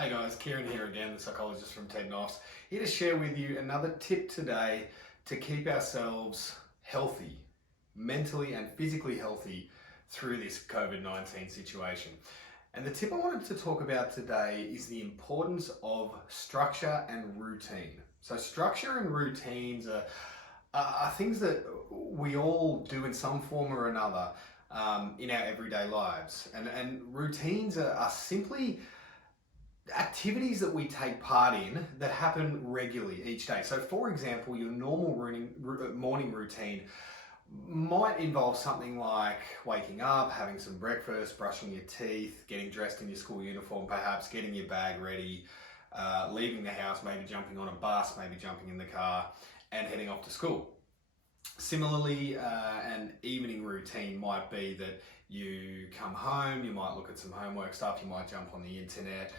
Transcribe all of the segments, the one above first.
Hey guys, Kieran here again, the psychologist from TED Knofs, here to share with you another tip today to keep ourselves healthy, mentally and physically healthy through this COVID-19 situation. And the tip I wanted to talk about today is the importance of structure and routine. So structure and routines are things that we all do in some form or another in our everyday lives. And routines are simply activities that we take part in that happen regularly each day. So for example, your normal morning routine might involve something like waking up, having some breakfast, brushing your teeth, getting dressed in your school uniform, perhaps getting your bag ready, leaving the house, maybe jumping on a bus, maybe jumping in the car and heading off to school. Similarly, an evening routine might be that you come home, you might look at some homework stuff, you might jump on the internet,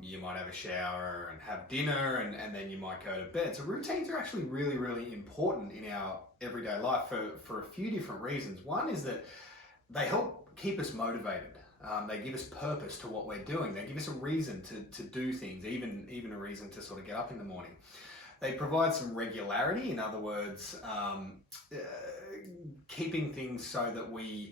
you might have a shower and have dinner, and then you might go to bed. So routines are actually really, really important in our everyday life for a few different reasons. One is that they help keep us motivated. They give us purpose to what we're doing. They give us a reason to do things, even a reason to sort of get up in the morning. They provide some regularity, in other words, keeping things so that we're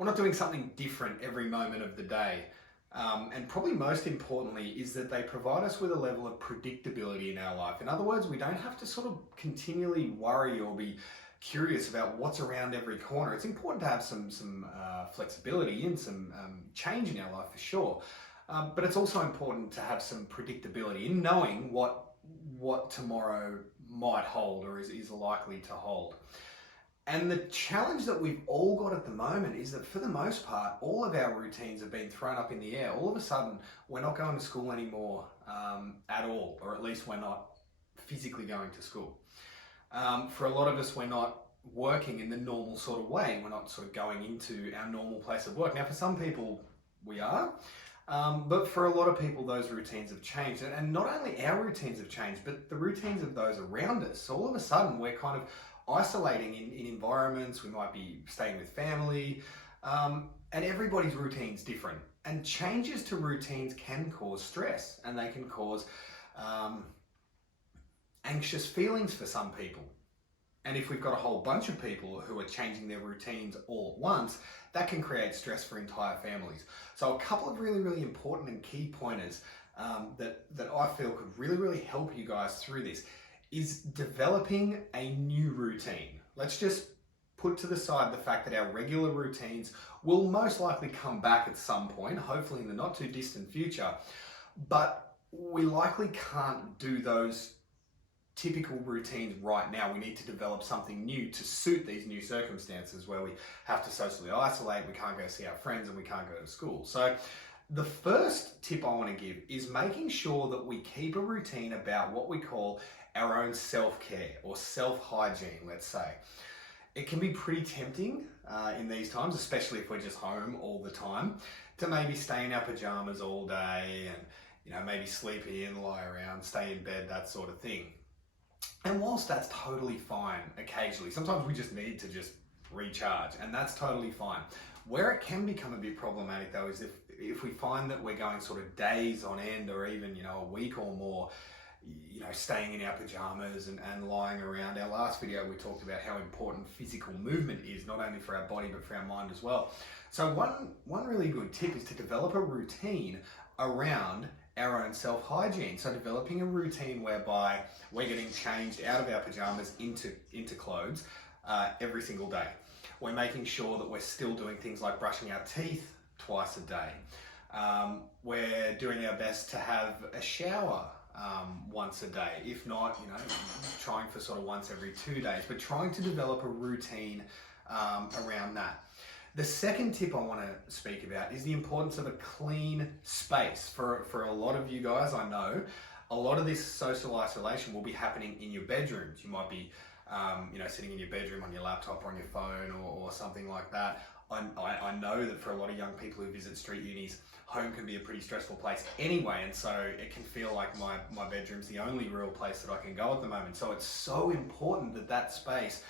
not doing something different every moment of the day. And probably most importantly is that they provide us with a level of predictability in our life. In other words, we don't have to sort of continually worry or be curious about what's around every corner. It's important to have some flexibility and some change in our life for sure. But it's also important to have some predictability in knowing what tomorrow might hold or is likely to hold. And the challenge that we've all got at the moment is that for the most part, all of our routines have been thrown up in the air. All of a sudden, we're not going to school anymore at all, or at least we're not physically going to school. For a lot of us, we're not working in the normal sort of way. We're not sort of going into our normal place of work. Now, for some people, we are. But for a lot of people, those routines have changed. And not only our routines have changed, but the routines of those around us. So all of a sudden, we're kind of isolating in environments. We might be staying with family, and everybody's routine's different. And changes to routines can cause stress, and they can cause anxious feelings for some people. And if we've got a whole bunch of people who are changing their routines all at once, that can create stress for entire families. So a couple of really, really important and key pointers that I feel could really, really help you guys through this is developing a new routine. Let's just put to the side the fact that our regular routines will most likely come back at some point, hopefully in the not too distant future, but we likely can't do those typical routines right now. We need to develop something new to suit these new circumstances where we have to socially isolate, we can't go see our friends, and we can't go to school. So the first tip I want to give is making sure that we keep a routine about what we call our own self-care or self-hygiene, let's say. It can be pretty tempting in these times, especially if we're just home all the time, to maybe stay in our pajamas all day and maybe sleep in, lie around, stay in bed, that sort of thing. And whilst that's totally fine occasionally, sometimes we just need to just recharge, and that's totally fine. Where it can become a bit problematic though is if we find that we're going sort of days on end or even a week or more staying in our pajamas and lying around. Our last video we talked about how important physical movement is, not only for our body but for our mind as well. So one really good tip is to develop a routine around our own self-hygiene. So developing a routine whereby we're getting changed out of our pajamas into clothes every single day. We're making sure that we're still doing things like brushing our teeth twice a day. We're doing our best to have a shower once a day. If not, trying for sort of once every 2 days, but trying to develop a routine around that. The second tip I want to speak about is the importance of a clean space. For a lot of you guys, I know, a lot of this social isolation will be happening in your bedrooms. You might be sitting in your bedroom on your laptop or on your phone or something like that. I know that for a lot of young people who visit street unis, home can be a pretty stressful place anyway, and so it can feel like my bedroom's the only real place that I can go at the moment. So it's so important that space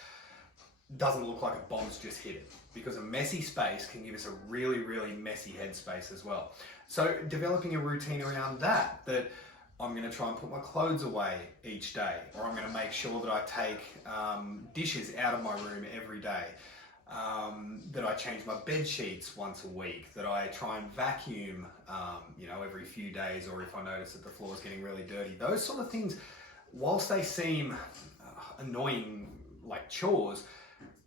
doesn't look like a bomb's just hit it, because a messy space can give us a really, really messy headspace as well. So developing a routine around that I'm going to try and put my clothes away each day, or I'm going to make sure that I take dishes out of my room every day, that I change my bed sheets once a week, that I try and vacuum, every few days, or if I notice that the floor is getting really dirty. Those sort of things, whilst they seem annoying like chores,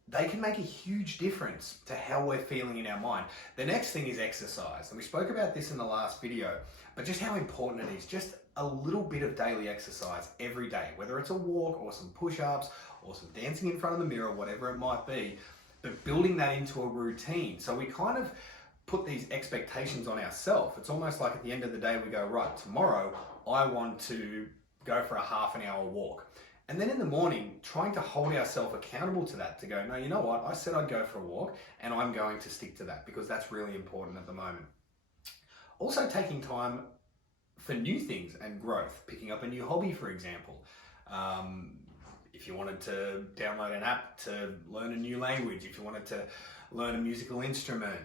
they can make a huge difference to how we're feeling in our mind. The next thing is exercise, and we spoke about this in the last video, but just how important it is. Just a little bit of daily exercise every day, whether it's a walk or some push-ups or some dancing in front of the mirror, whatever it might be, but building that into a routine. So we kind of put these expectations on ourselves. It's almost like at the end of the day we go, right, tomorrow I want to go for a half an hour walk. And then in the morning, trying to hold ourselves accountable to that, to go, no, you know what, I said I'd go for a walk and I'm going to stick to that, because that's really important at the moment. Also taking time for new things and growth, picking up a new hobby, for example. If you wanted to download an app to learn a new language, if you wanted to learn a musical instrument,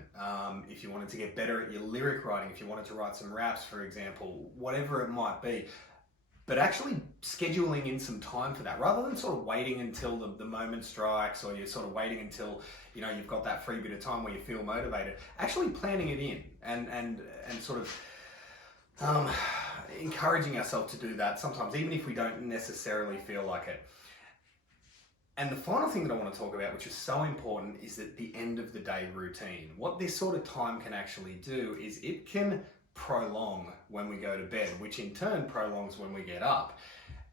if you wanted to get better at your lyric writing, if you wanted to write some raps, for example, whatever it might be. But actually scheduling in some time for that, rather than sort of waiting until the moment strikes, or you're sort of waiting until you've got that free bit of time where you feel motivated. Actually planning it in and sort of encouraging ourselves to do that sometimes, even if we don't necessarily feel like it. And the final thing that I want to talk about, which is so important, is that the end of the day routine. What this sort of time can actually do is it can prolong when we go to bed, which in turn prolongs when we get up.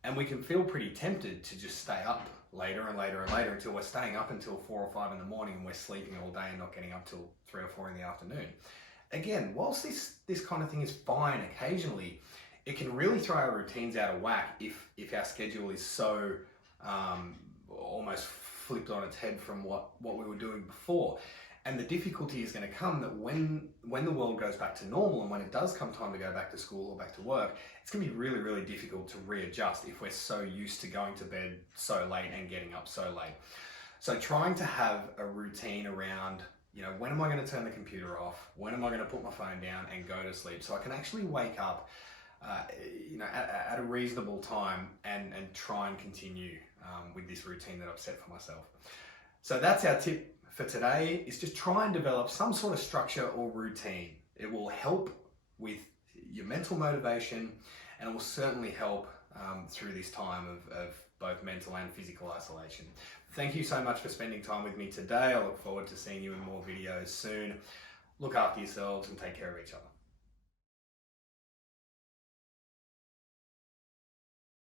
And we can feel pretty tempted to just stay up later and later and later until we're staying up until 4 or 5 in the morning and we're sleeping all day and not getting up till 3 or 4 in the afternoon. Again, whilst this kind of thing is fine occasionally, it can really throw our routines out of whack if our schedule is so almost flipped on its head from what we were doing before. And the difficulty is going to come that when the world goes back to normal, and when it does come time to go back to school or back to work, it's going to be really, really difficult to readjust if we're so used to going to bed so late and getting up so late. So trying to have a routine around, when am I going to turn the computer off? When am I going to put my phone down and go to sleep? So I can actually wake up at a reasonable time and try and continue with this routine that I've set for myself. So that's our tip for today, is just try and develop some sort of structure or routine. It will help with your mental motivation, and it will certainly help through this time of both mental and physical isolation. Thank you so much for spending time with me today. I look forward to seeing you in more videos soon. Look after yourselves and take care of each other.